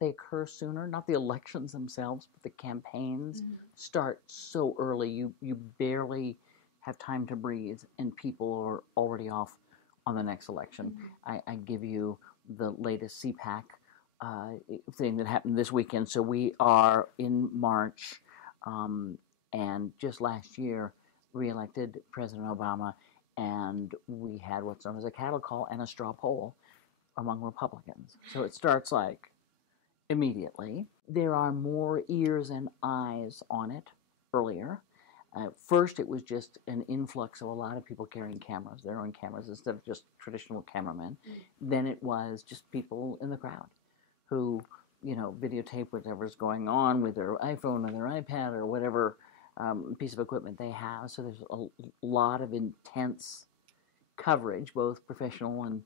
they occur sooner. Not the elections themselves, but the campaigns start so early. You barely have time to breathe, and people are already off on the next election. I give you the latest CPAC thing that happened this weekend. So we are in March, and just last year reelected President Obama, and we had what's known as a cattle call and a straw poll among Republicans. So it starts like immediately. There are more ears and eyes on it earlier. First, it was just an influx of a lot of people carrying cameras, their own cameras, instead of just traditional cameramen. Then it was just people in the crowd who, videotape whatever's going on with their iPhone or their iPad or whatever piece of equipment they have. So there's a lot of intense coverage, both professional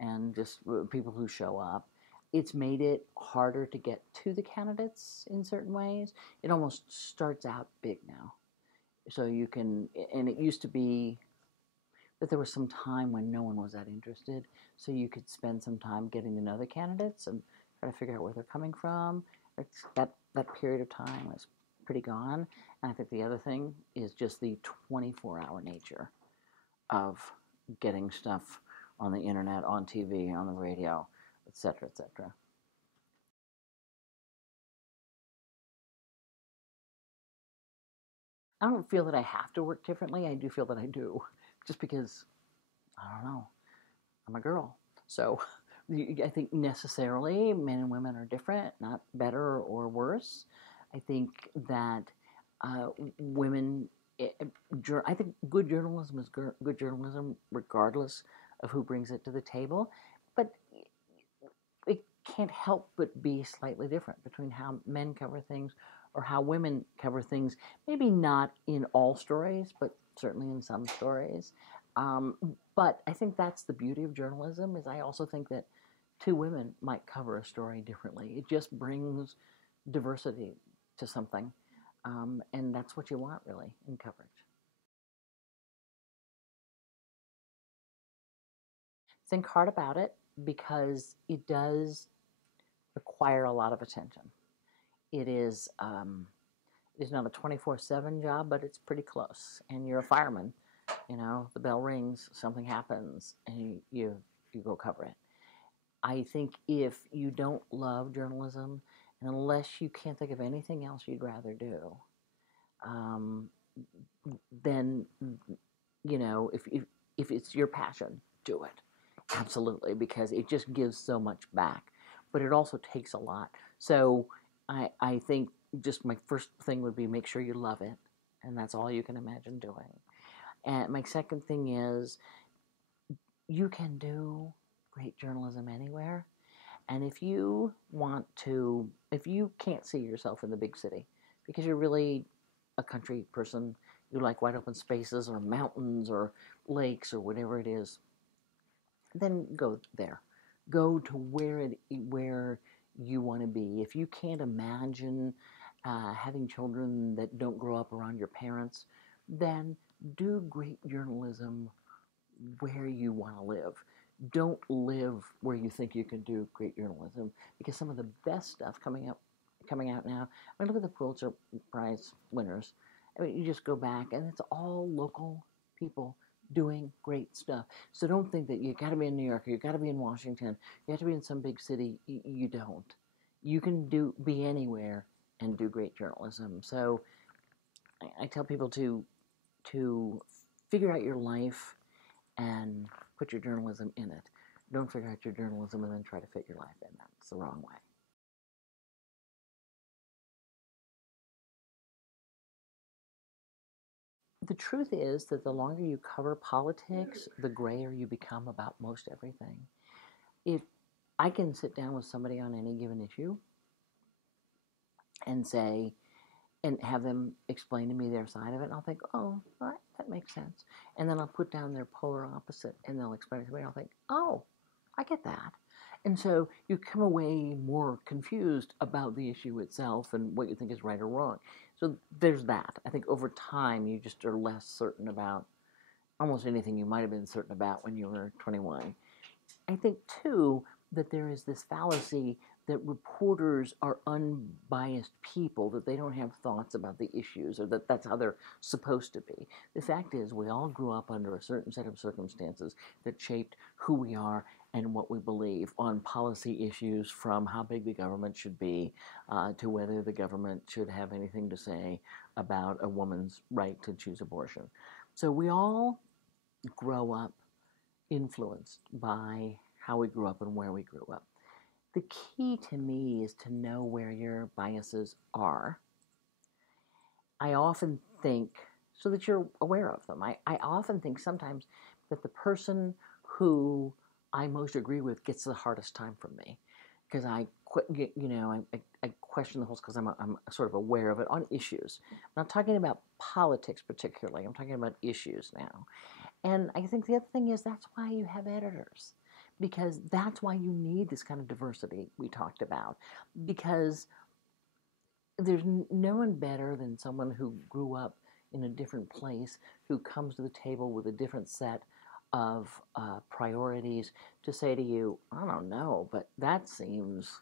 and just people who show up. It's made it harder to get to the candidates in certain ways. It almost starts out big now. So you can, and it used to be that there was some time when no one was that interested, so you could spend some time getting to know the candidates and try to figure out where they're coming from. That period of time is pretty gone. And I think the other thing is just the 24-hour nature of getting stuff on the internet, on TV, on the radio, et cetera, et cetera. I don't feel that I have to work differently. I do feel that I do, just because, I don't know, I'm a girl. So I think necessarily men and women are different, not better or worse. I think that women, I think good journalism is good journalism regardless of who brings it to the table. But it can't help but be slightly different between how men cover things or how women cover things. Maybe not in all stories, but certainly in some stories. But I think that's the beauty of journalism, is I also think that two women might cover a story differently. It just brings diversity to something. And that's what you want, really, in coverage. Think hard about it, because it does require a lot of attention. It is not a 24/7 job, but it's pretty close. And you're a fireman. The bell rings, something happens, and you go cover it. I think if you don't love journalism, and unless you can't think of anything else you'd rather do, then if it's your passion, do it. Absolutely, because it just gives so much back. But it also takes a lot. So I think just my first thing would be make sure you love it, and that's all you can imagine doing. And my second thing is, you can do great journalism anywhere. And if you can't see yourself in the big city because you're really a country person, you like wide open spaces or mountains or lakes or whatever it is, then go there. Go to where you want to be. If you can't imagine having children that don't grow up around your parents, then do great journalism where you want to live. Don't live where you think you can do great journalism, because some of the best stuff coming out now. I mean, look at the Pulitzer Prize winners. I mean, you just go back, and it's all local people doing great stuff. So don't think that you got to be in New York, or you got to be in Washington, you have to be in some big city. You don't. You can be anywhere and do great journalism. So I tell people to figure out your life and put your journalism in it. Don't figure out your journalism and then try to fit your life in. That's the wrong way. The truth is that the longer you cover politics, the grayer you become about most everything. If I can sit down with somebody on any given issue and have them explain to me their side of it, and I'll think, oh, that makes sense. And then I'll put down their polar opposite, and they'll explain it to me, and I'll think, oh, I get that. And so you come away more confused about the issue itself and what you think is right or wrong. So there's that. I think over time you just are less certain about almost anything you might have been certain about when you were 21. I think, too, that there is this fallacy that reporters are unbiased people, that they don't have thoughts about the issues, or that that's how they're supposed to be. The fact is, we all grew up under a certain set of circumstances that shaped who we are and what we believe on policy issues, from how big the government should be to whether the government should have anything to say about a woman's right to choose abortion. So we all grow up influenced by how we grew up and where we grew up. The key to me is to know where your biases are. I often think, so that you're aware of them, I often think sometimes that the person who I most agree with gets the hardest time from me, because I question the whole, because I'm sort of aware of it on issues. I'm not talking about politics particularly, I'm talking about issues now. And I think the other thing is, that's why you have editors, because that's why you need this kind of diversity we talked about, because there's no one better than someone who grew up in a different place, who comes to the table with a different set of priorities to say to you, I don't know, but that seems,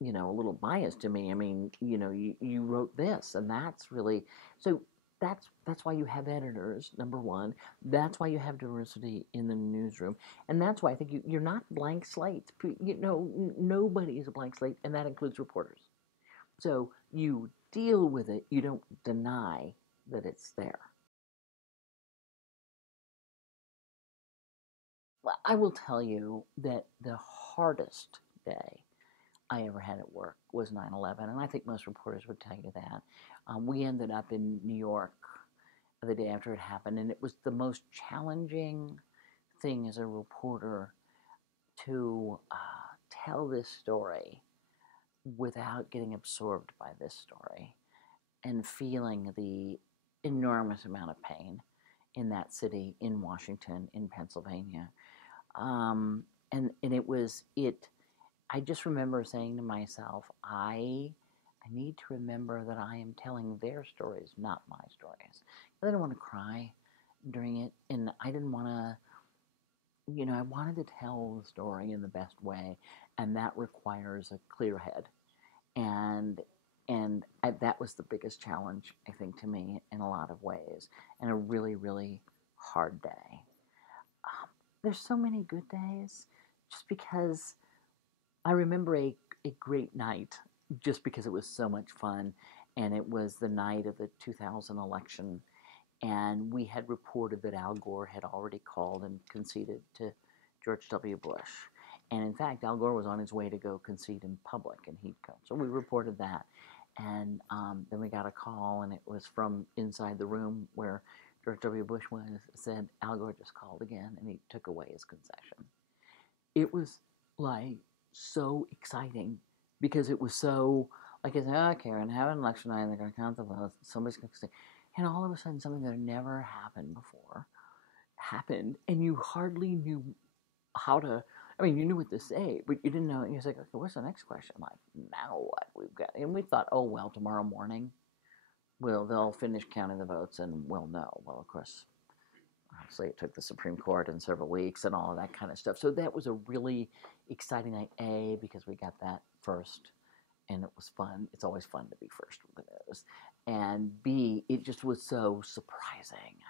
a little biased to me. I mean, you wrote this, and that's really, so that's why you have editors, number one. That's why you have diversity in the newsroom. And that's why I think you're not blank slates. Nobody is a blank slate, and that includes reporters. So you deal with it. You don't deny that it's there. Well, I will tell you that the hardest day I ever had at work was 9/11, and I think most reporters would tell you that. We ended up in New York the day after it happened, and it was the most challenging thing as a reporter to tell this story without getting absorbed by this story and feeling the enormous amount of pain in that city, in Washington, in Pennsylvania. And I just remember saying to myself, I need to remember that I am telling their stories, not my stories. I didn't want to cry during it, and I didn't want to, I wanted to tell the story in the best way, and that requires a clear head. And that was the biggest challenge, I think, to me in a lot of ways, and a really, really hard day. There's so many good days, just because I remember a great night, just because it was so much fun, and it was the night of the 2000 election, and we had reported that Al Gore had already called and conceded to George W. Bush. And in fact, Al Gore was on his way to go concede in public, and he'd come. So we reported that. And then we got a call, and it was from inside the room where George W. Bush was, said, Al Gore just called again, and he took away his concession. It was like so exciting, because it was so, like, I said, oh, Karen, have an election night, and they're going to count the votes, somebody's going to say, and all of a sudden something that had never happened before happened, and you hardly knew how to, you knew what to say, but you didn't know, and you're like, okay, what's the next question? I'm like, now what? We've got, and we thought, oh, well, tomorrow morning, they'll finish counting the votes, and we'll know. Well, of course, obviously it took the Supreme Court in several weeks and all of that kind of stuff. So that was a really exciting night, A, because we got that first, and it was fun. It's always fun to be first with the news. And B, it just was so surprising.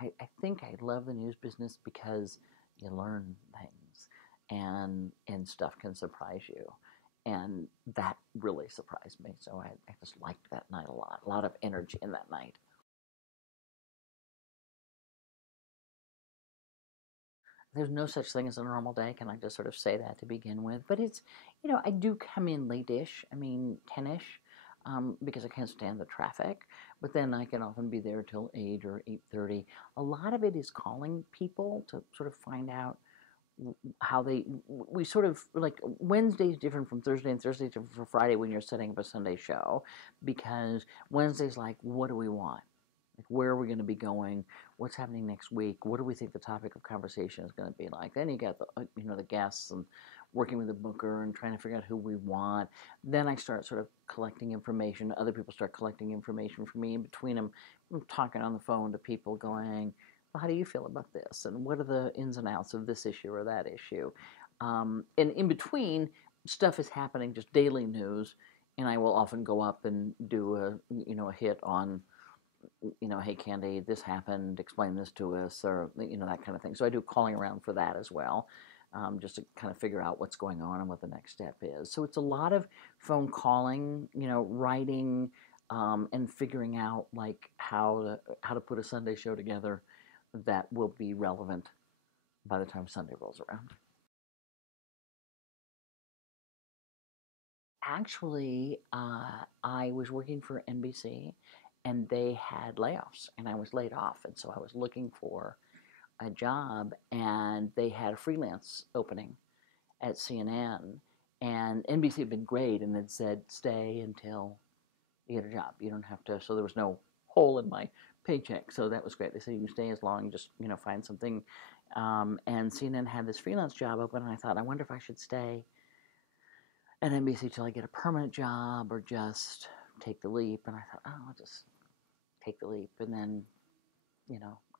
I think I love the news business because you learn things, and stuff can surprise you. And that really surprised me. So I just liked that night a lot of energy in that night. There's no such thing as a normal day. Can I just sort of say that to begin with? But it's, I do come in late-ish, 10-ish, because I can't stand the traffic. But then I can often be there till 8 or 8:30. A lot of it is calling people to sort of find out how we sort of, like, Wednesday's different from Thursday, and Thursday's different from Friday when you're setting up a Sunday show, because Wednesday's like, what do we want? Like, where are we going to be going? What's happening next week? What do we think the topic of conversation is going to be like? Then you get the guests, and working with the booker and trying to figure out who we want. Then I start sort of collecting information. Other people start collecting information from me. In between them, I'm talking on the phone to people going, well, how do you feel about this? And what are the ins and outs of this issue or that issue? And in between, stuff is happening, just daily news, and I will often go up and do a hit on, hey Candy, this happened, explain this to us, or that kind of thing. So I do calling around for that as well, just to kind of figure out what's going on and what the next step is. So it's a lot of phone calling, writing, and figuring out like how to put a Sunday show together that will be relevant by the time Sunday rolls around. Actually, I was working for NBC, and they had layoffs, and I was laid off, and so I was looking for a job, and they had a freelance opening at CNN, and NBC had been great, and had said stay until you get a job. You don't have to. So there was no hole in my paycheck, so that was great. They said you can stay as long, just find something. And CNN had this freelance job open, and I thought, I wonder if I should stay at NBC till I get a permanent job or just take the leap. And I thought, oh, I'll just take the leap. And then,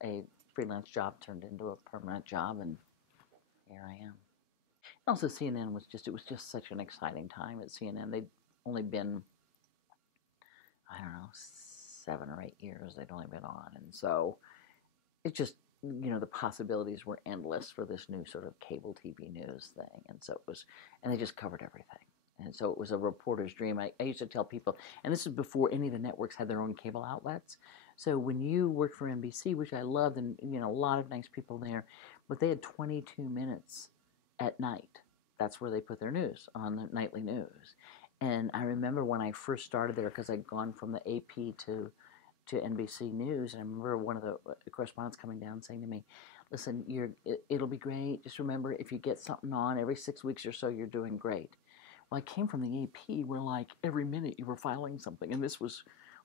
a freelance job turned into a permanent job, and here I am. Also, CNN was just such an exciting time at CNN. They'd only been, I don't know, 7 or 8 years they'd only been on. And so it just, the possibilities were endless for this new sort of cable TV news thing. And so and they just covered everything. And so it was a reporter's dream. I used to tell people, and this is before any of the networks had their own cable outlets. So when you worked for NBC, which I loved, and a lot of nice people there, but they had 22 minutes at night. That's where they put their news, on the nightly news. And I remember when I first started there, because I'd gone from the AP to NBC News, and I remember one of the correspondents coming down saying to me, listen, it'll be great. Just remember, if you get something on every 6 weeks or so, you're doing great. Well, I came from the AP where like every minute you were filing something, and this was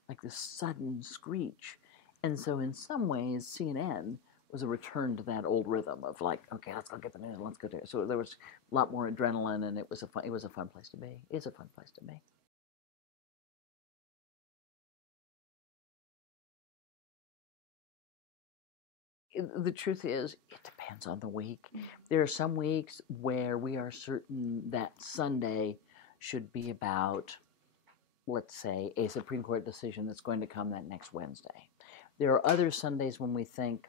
like this sudden screech. And so in some ways, CNN was a return to that old rhythm of like, okay, let's go get the news, let's go do it. So there was a lot more adrenaline, and it was a fun place to be. It's a fun place to be. The truth is, it depends on the week. There are some weeks where we are certain that Sunday should be about, let's say, a Supreme Court decision that's going to come that next Wednesday. There are other Sundays when we think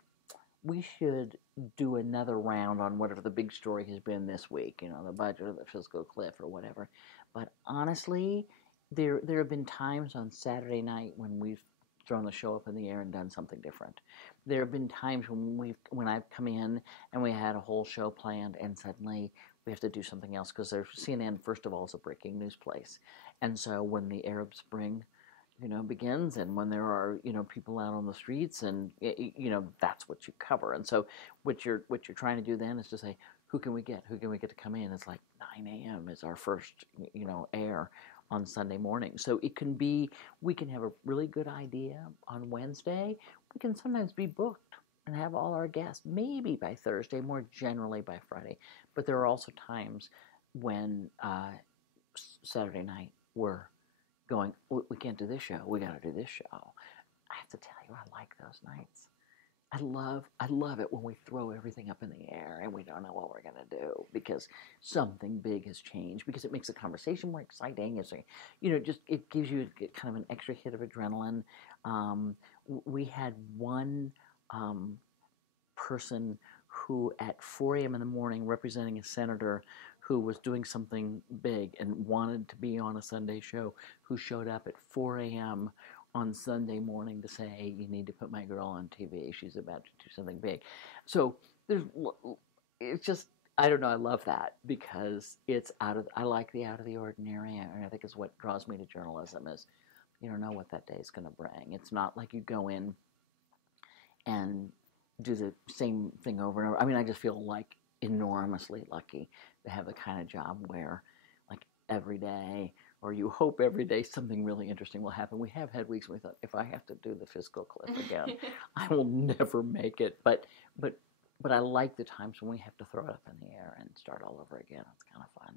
we should do another round on whatever the big story has been this week, the budget or the fiscal cliff or whatever. But honestly, there have been times on Saturday night when we've thrown the show up in the air and done something different. There have been times when I've come in and we had a whole show planned, and suddenly we have to do something else, because CNN, first of all, is a breaking news place. And so when the Arab Spring begins, and when there are people out on the streets, and that's what you cover. And so what you're trying to do then is to say, who can we get to come in? It's like 9 a.m. is our first air on Sunday morning. So it can be, we can have a really good idea on Wednesday. We can sometimes be booked and have all our guests maybe by Thursday, more generally by Friday. But there are also times when Saturday night we're going, we can't do this show, we got to do this show. I have to tell you, I like those nights. I love it when we throw everything up in the air and we don't know what we're going to do, because something big has changed, because it makes the conversation more exciting. It's it gives you kind of an extra hit of adrenaline. We had one person who at 4 a.m. in the morning, representing a senator who was doing something big and wanted to be on a Sunday show, who showed up at 4 a.m. on Sunday morning to say, you need to put my girl on TV. She's about to do something big. So it's just, I don't know, I love that, because I like the out of the ordinary, and I think it's what draws me to journalism is you don't know what that day is going to bring. It's not like you go in and do the same thing over and over. I mean, I just feel like enormously lucky to have the kind of job where like every day, or you hope every day, something really interesting will happen. We have had weeks where we thought, if I have to do the fiscal cliff again, I will never make it. But I like the times when we have to throw it up in the air and start all over again. It's kind of fun.